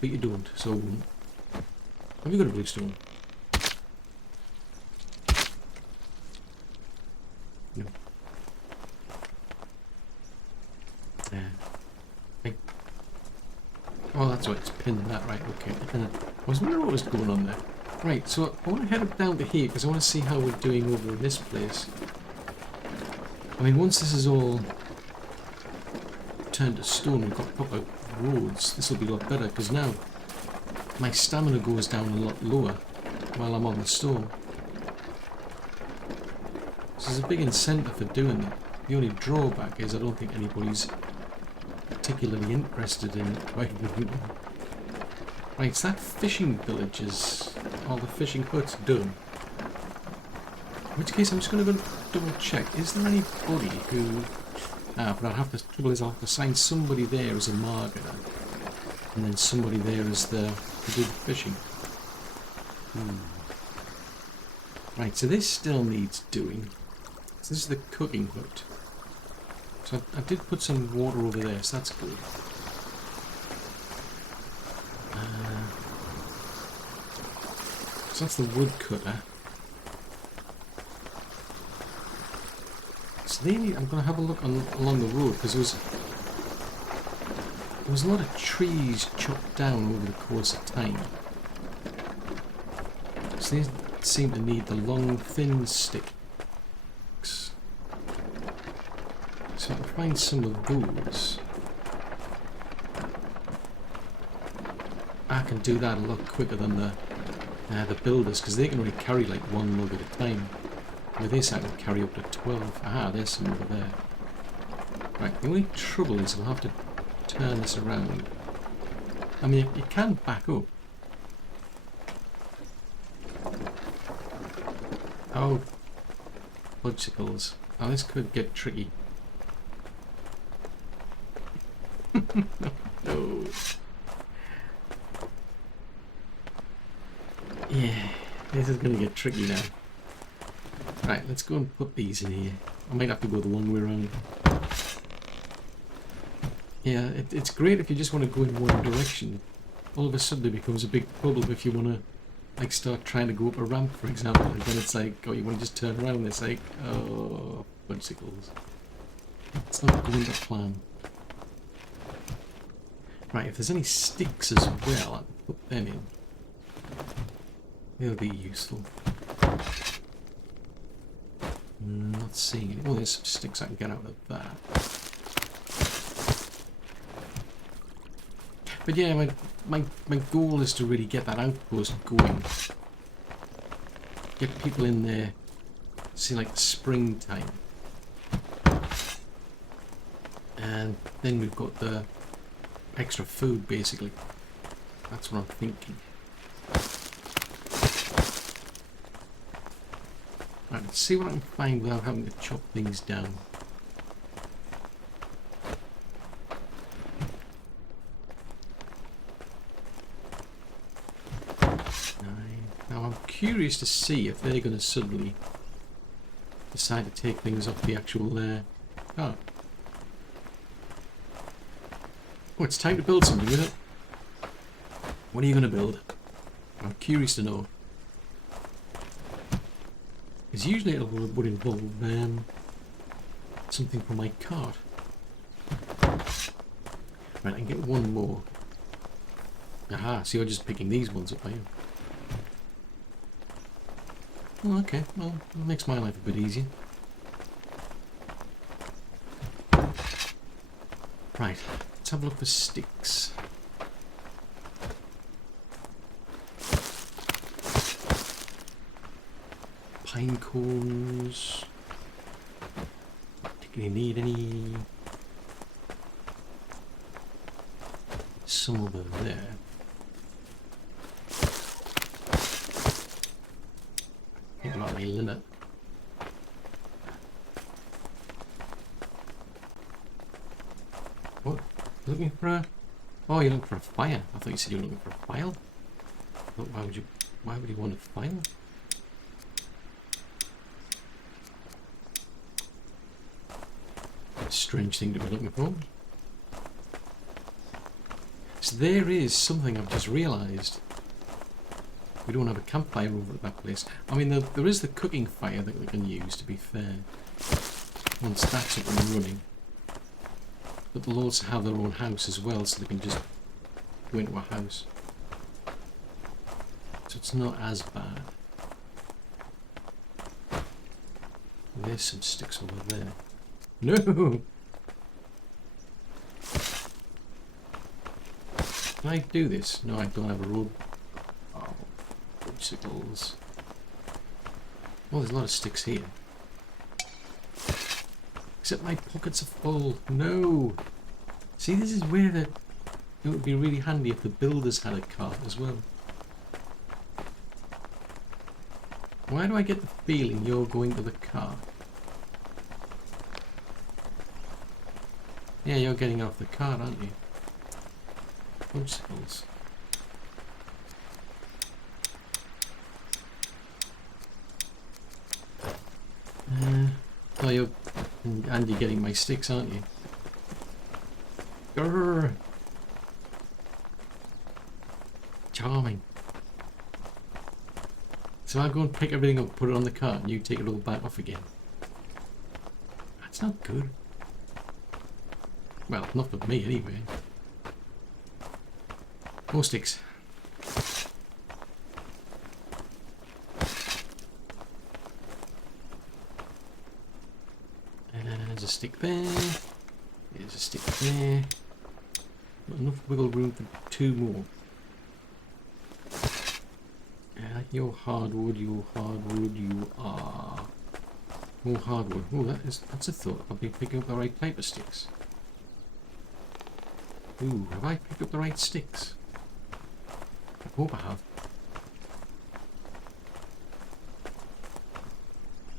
But you don't, so I won't. Have you got a blue stone? No. Oh, that's why it's pinned that, right, okay. I was wondering what was going on there. Right, so I want to head down to here because I want to see how we're doing over in this place. I mean, once this is all turned to stone, we've got proper roads, this will be a lot better because now my stamina goes down a lot lower while I'm on the stone. So there's a big incentive for doing that. The only drawback is I don't think anybody's particularly interested in it. Right, so that fishing village is all the fishing huts done. In which case I'm just going to go double check. Is there anybody who... but I'll have to... The trouble is I'll have to assign somebody there as a marketer. And then somebody there as the to do the fishing. Right, so this still needs doing. So this is the cooking hut. So I did put some water over there, so that's good. So that's the wood cutter. So they need, I'm going to have a look along the road because there was a lot of trees chopped down over the course of time. So they seem to need the long, thin sticks. So I can find some of those. I can do that a lot quicker than the builders because they can only carry like one lug at a time. With this I can carry up to 12. Aha, there's some over there. Right, the only trouble is I'll have to turn this around. I mean, it can back up. Oh, fudgesicles. Oh, this could get tricky. No. Yeah, this is going to get tricky now. Right, let's go and put these in here. I might have to go the long way around. Yeah, it's great if you just want to go in one direction. All of a sudden it becomes a big problem if you want to like start trying to go up a ramp, for example, and then it's like, oh, you want to just turn around, it's like, oh, fudgesicles. It's not going to plan. Right, if there's any sticks as well, I can put them in. They'll be useful. Not seeing any. Oh, there's some sticks I can get out of that. But yeah, my goal is to really get that outpost going. Get people in there, see like springtime. And then we've got the extra food basically. That's what I'm thinking. Right, let's see what I can find without having to chop things down. Now I'm curious to see if they're going to suddenly decide to take things off the actual car. Oh, it's time to build something, isn't it? What are you going to build? I'm curious to know. Because usually it would involve something for my cart. Right, I can get one more. Aha, so you're just picking these ones up, are you? Oh, okay, well, it makes my life a bit easier. Right, let's have a look for sticks. Pine cones. Do you need any? Some over there. Think about my limit. What? Looking for a? Oh, you're looking for a fire. I thought you said you were looking for a file. But why would you want a file? Strange thing to be looking for. So there is something I've just realised. We don't have a campfire over at that place. I mean, there is the cooking fire that we can use, to be fair. Once that's up and running. But they'll also have their own house as well, so they can just go into a house. So it's not as bad. There's some sticks over there. No! Can I do this? No, I don't have a road. Oh, bicycles. Oh, there's a lot of sticks here. Except my pockets are full. No! See, this is where it would be really handy if the builders had a cart as well. Why do I get the feeling you're going to the cart? Yeah, you're getting off the cart, aren't you? Bicycles. Oh, you're getting my sticks, aren't you? Grrr. So I go and pick everything up, put it on the cart, and you take it all back off again. That's not good. Well, not for me anyway. More sticks. There's a stick there. There's a stick there. Not enough wiggle room for 2 more. You're hardwood, you are. More hardwood. Oh, that's a thought. I've been picking up the right type of sticks. Ooh, have I picked up the right sticks? I hope I have.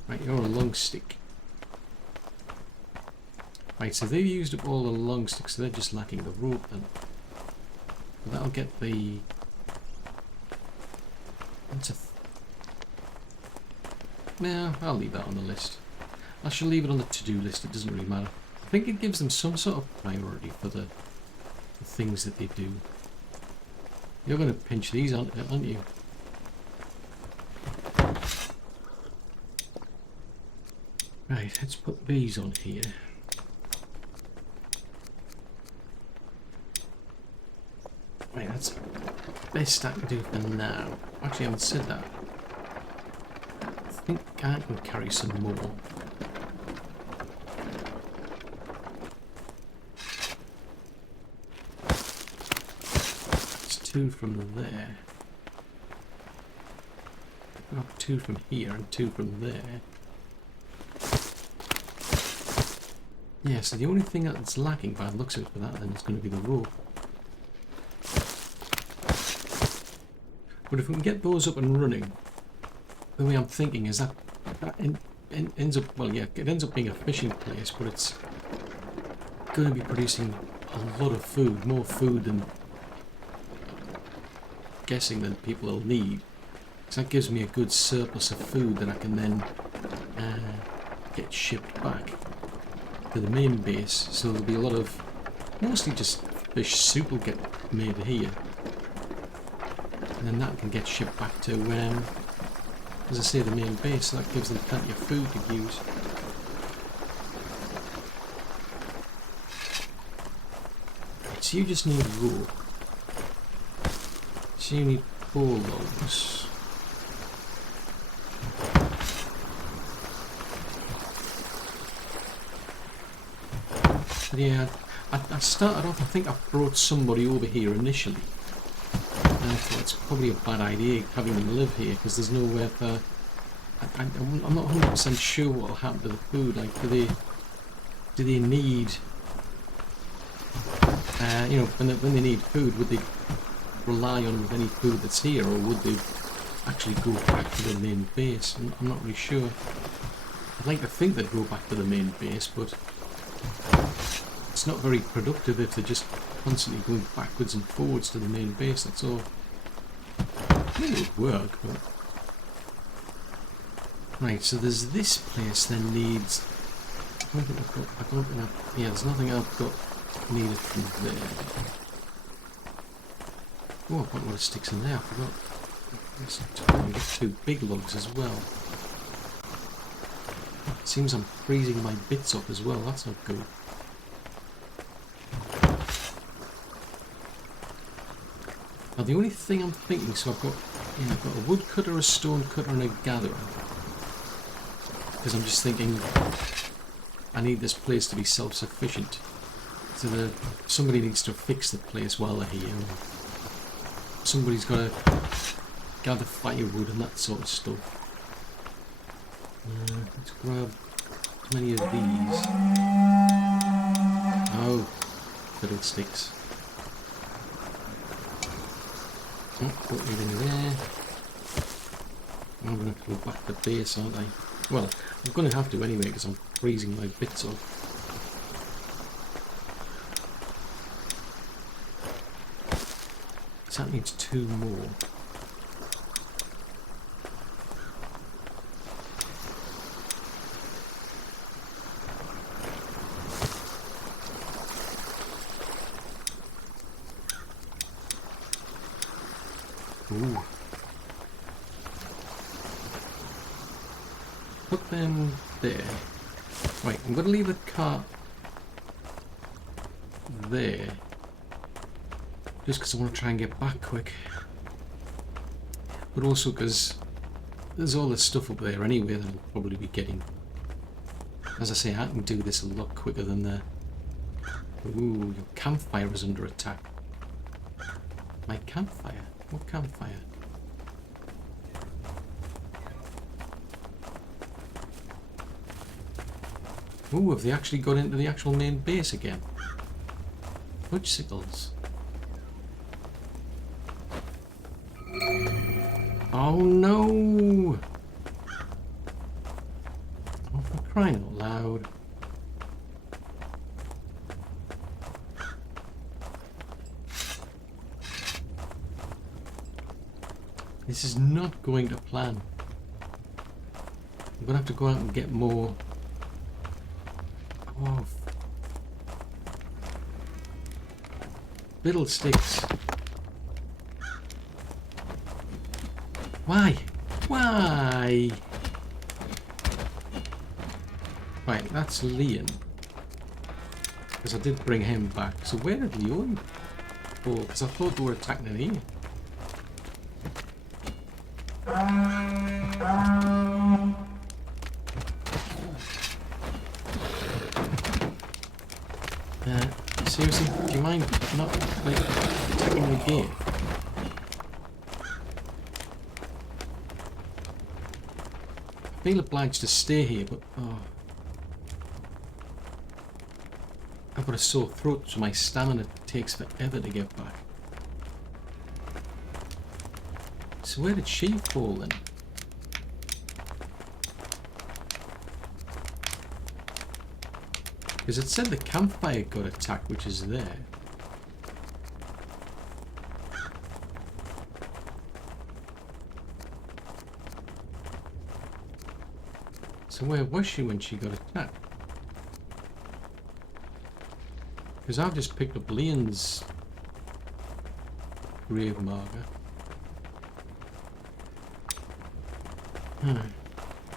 Right, you're a long stick. Right, so they've used up all the long sticks, so they're just lacking the rope then. But that'll get the... No, I'll leave that on the list. I shall leave it on the to-do list, it doesn't really matter. I think it gives them some sort of priority for the things that they do. You're going to pinch these, aren't you? Right, let's put these on here. Right, that's the best I can do for now. Actually, I haven't said that. I think I can carry some more. That's 2 from there. I've got 2 from here and 2 from there. Yeah, so the only thing that's lacking by the looks of it for that then is going to be the rope. But if we can get those up and running, the way I'm thinking is that ends up, well, yeah, it ends up being a fishing place, but it's going to be producing a lot of food, more food than guessing than people will need. So that gives me a good surplus of food that I can then get shipped back to the main base. So there'll be a lot of, mostly just fish soup will get made here. And then that can get shipped back to, as I say, the main base, so that gives them plenty of food to use. Right, so you just need rope. So you need 4 logs. But yeah, I started off, I think I brought somebody over here initially. And I thought it's probably a bad idea having them live here because there's nowhere for... I'm not 100% sure what will happen to the food. Like, do they need... you know, when they need food, would they rely on any food that's here, or would they actually go back to the main base? I'm not really sure. I'd like to think they'd go back to the main base, but it's not very productive if they're just constantly going backwards and forwards to the main base, that's all. I mean, it would work, but... Right, so there's this place then needs... I don't think I've... Yeah, there's nothing I've got needed from there. Oh, I've got a lot of sticks in there, I forgot. Let's get 2 big logs as well. It seems I'm freezing my bits off as well, that's not good. Now the only thing I'm thinking, so I've got a wood cutter, a stone cutter and a gatherer. Because I'm just thinking I need this place to be self-sufficient. So somebody needs to fix the place while they're here. Somebody's got to gather firewood and that sort of stuff. Let's grab as many of these. Oh, fiddlesticks. Put it in there. I'm going to have to go back to base, aren't I? Well, I'm going to have to anyway because I'm freezing my bits off. So that needs 2 more. Ooh. put them there. Right, I'm going to leave the cart there. Just because I want to try and get back quick. But also because there's all this stuff up there anyway that I'll probably be getting. As I say, I can do this a lot quicker than the... Ooh, your campfire is under attack. My campfire? What campfire? Ooh, have they actually got into the actual main base again? Fudgesicles. Oh no! Oh, for crying out loud. This is not going to plan. I'm gonna have to go out and get more. Oh, little sticks. Why? Why? Right, that's Leon. Because I did bring him back. So where did Leon go? Because I thought they were attacking in here. Seriously, do you mind not like attacking the game? I feel obliged to stay here, but oh, I've got a sore throat, so my stamina takes forever to get back. So where did she fall then? Because it said the campfire got attacked, which is there. So where was she when she got attacked? Because I've just picked up Leon's grave marker.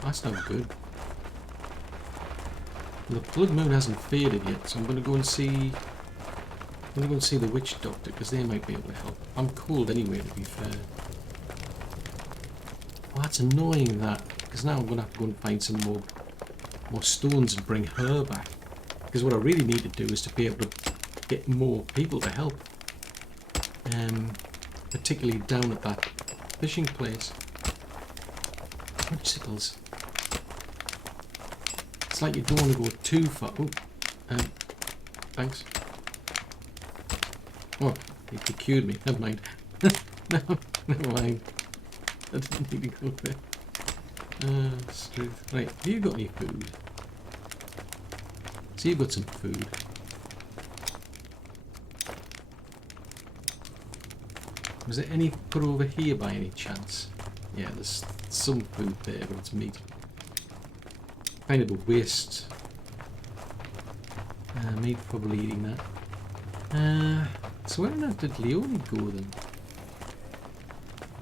That's not good. The blood moon hasn't faded yet, so I'm going to go and see. I'm going to go and see the witch doctor because they might be able to help. I'm cold anyway, to be fair. Well, that's annoying that, because now I'm going to have to go and find some more stones and bring her back. Because what I really need to do is to be able to get more people to help, particularly down at that fishing place. Fudgesicles. It's like you don't want to go too far. Oh, thanks. Oh, he cured me. Never mind. No, never mind. I didn't need to go there. Strength. Right, have you got any food? So you've got some food. Was there any put over here by any chance? Yeah, there's some food there, but it's meat. Kind of a waste. Me probably eating that. So where on earth did Leone go then?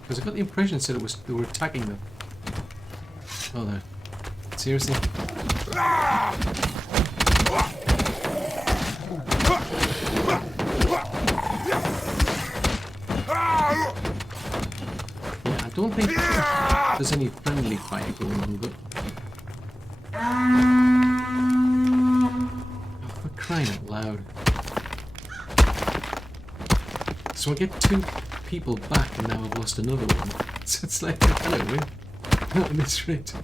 Because I got the impression it said it was they were attacking them. Oh no. Seriously? Yeah, I don't think there's any friendly fire going on, but oh, we're crying out loud. So I get 2 people back and now I've lost another one. So it's like, hello, not at this rate.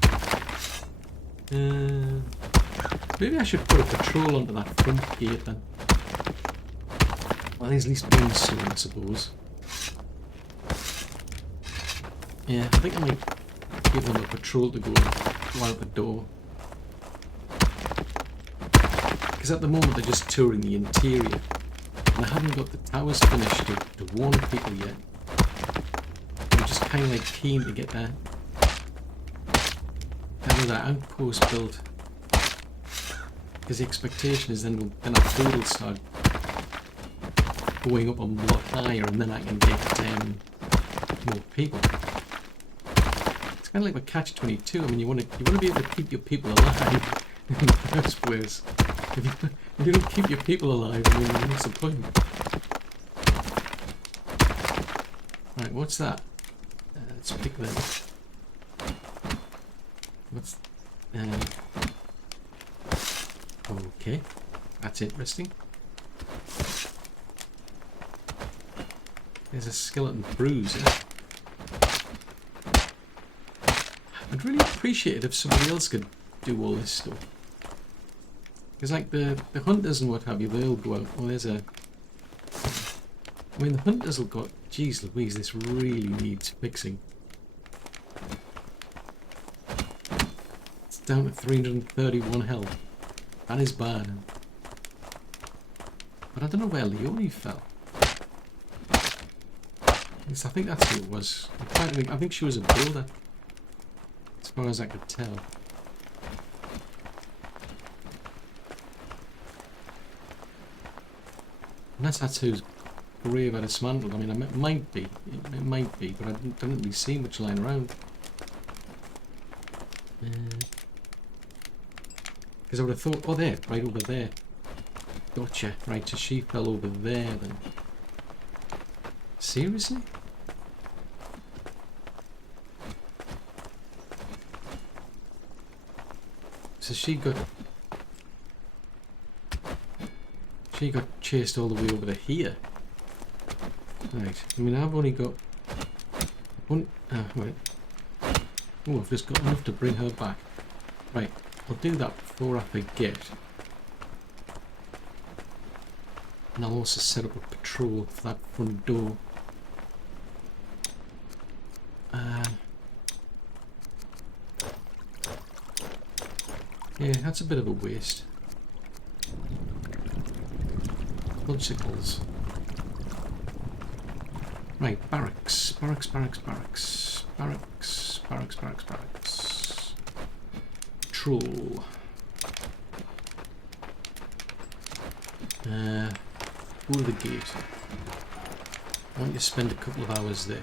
Maybe I should put a patrol onto that front gate then. Well, he's at least being soon, I suppose. Yeah, I think I might give them a patrol to go out the door. Because at the moment they're just touring the interior. And I haven't got the towers finished to warn people yet. I'm just kind of like keen to get that outpost built. Because the expectation is then our food will start going up a lot higher and then I can get more people. It's kind of like a catch-22. I mean, you want to be able to keep your people alive in the first place. If you don't keep your people alive, I mean, what's the point? Right, what's that? Let's pick them. What's... okay, that's interesting. There's a skeleton bruiser. I'd really appreciate it if somebody else could do all this stuff. Because like the hunters and what have you, they'll go out. Oh, there's a... I mean, the hunters will go... Jeez Louise, this really needs fixing. It's down to 331 health. That is bad. But I don't know where Leonie fell. I think that's who it was. I think she was a builder, as far as I could tell. Unless that's whose grave I dismantled. I mean, it might be. It might be, but I didn't really see much lying around. Because I would have thought, oh there, right over there. Gotcha. Right, so she fell over there then. Seriously? So she got chased all the way over to here. Right. I mean, I've only got one. Right. Oh, I've just got enough to bring her back. Right. I'll do that before I forget. And I'll also set up a patrol for that front door. Yeah, that's a bit of a waste. Logicals. Right, barracks. Barracks. Patrol. Go to the gate. I want you to spend a couple of hours there.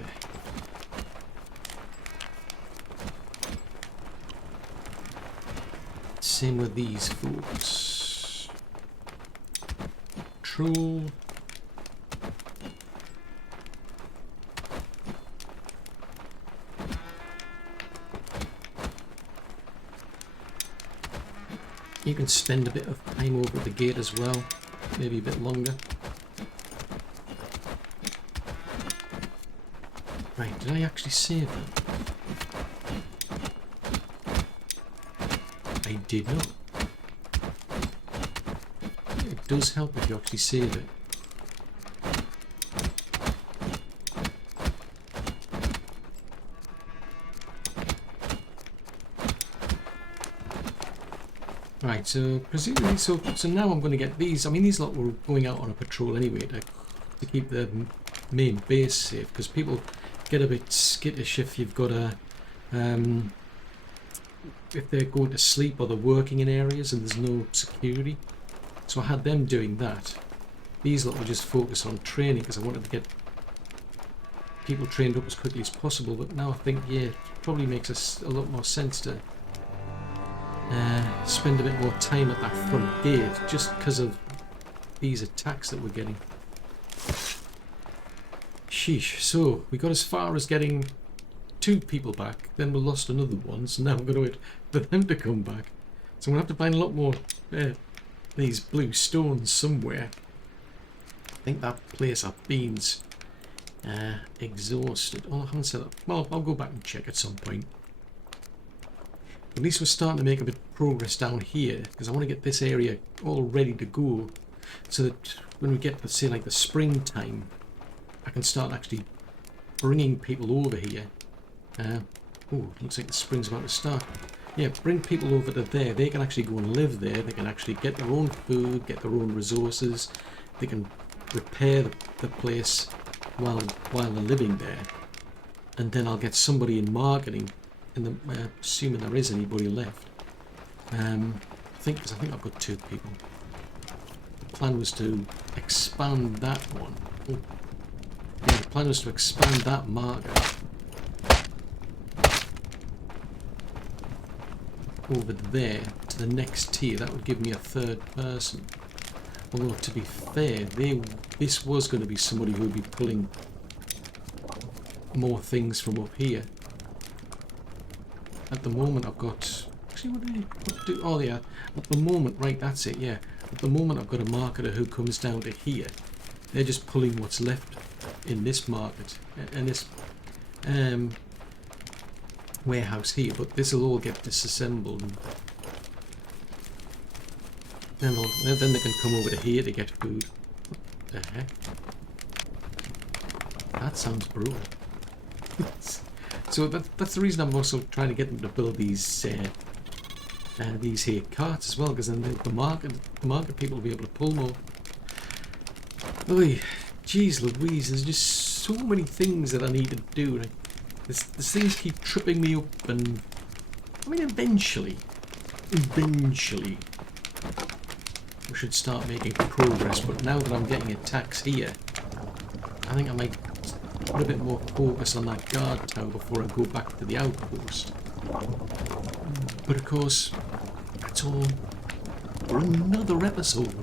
Same with these folks. Patrol. You can spend a bit of time over at the gate as well, maybe a bit longer. Right, did I actually save that? I did not. It does help if you actually save it. Right, so presumably, so now I'm going to get these. I mean, these lot were going out on a patrol anyway to keep the main base safe, because people get a bit skittish if you've got a if they're going to sleep or they're working in areas and there's no security. So I had them doing that. These lot were just focused on training because I wanted to get people trained up as quickly as possible. But now I think, yeah, it probably makes us a lot more sense to spend a bit more time at that front gate just because of these attacks that we're getting. Sheesh. So we got as far as getting 2 people back, then we lost another one, so now I'm going to wait for them to come back. So I'm going to have to find a lot more these blue stones somewhere. I think that place I've been's exhausted. Oh, I haven't said that. Well, I'll go back and check at some point. At least we're starting to make a bit of progress down here, because I want to get this area all ready to go, so that when we get to, say, like the springtime, I can start actually bringing people over here. Oh, looks like the spring's about to start. Yeah, bring people over to there. They can actually go and live there. They can actually get their own food, get their own resources. They can repair the place while they're living there. And then I'll get somebody in marketing, and assuming there is anybody left. I think I've got 2 people. The plan was to expand that one. Oh. Yeah, the plan was to expand that market. over there to the next tier. That would give me a third person. Although, to be fair, this was going to be somebody who would be pulling more things from up here. At the moment, I've got... Actually, what do? Oh, yeah. At the moment, right, that's it, yeah. At the moment, I've got a marketer who comes down to here. They're just pulling what's left in this market. And this warehouse here. But this will all get disassembled. And then they can come over to here to get food. What the heck? That sounds brutal. So that's the reason I'm also trying to get them to build these here carts as well, because then the market people will be able to pull more. Oy, jeez Louise, there's just so many things that I need to do. Like, these things keep tripping me up, and I mean, eventually, we should start making progress. But now that I'm getting attacks here, I think I might put a bit more focus on that guard tower before I go back to the outpost. But of course, that's all for another episode.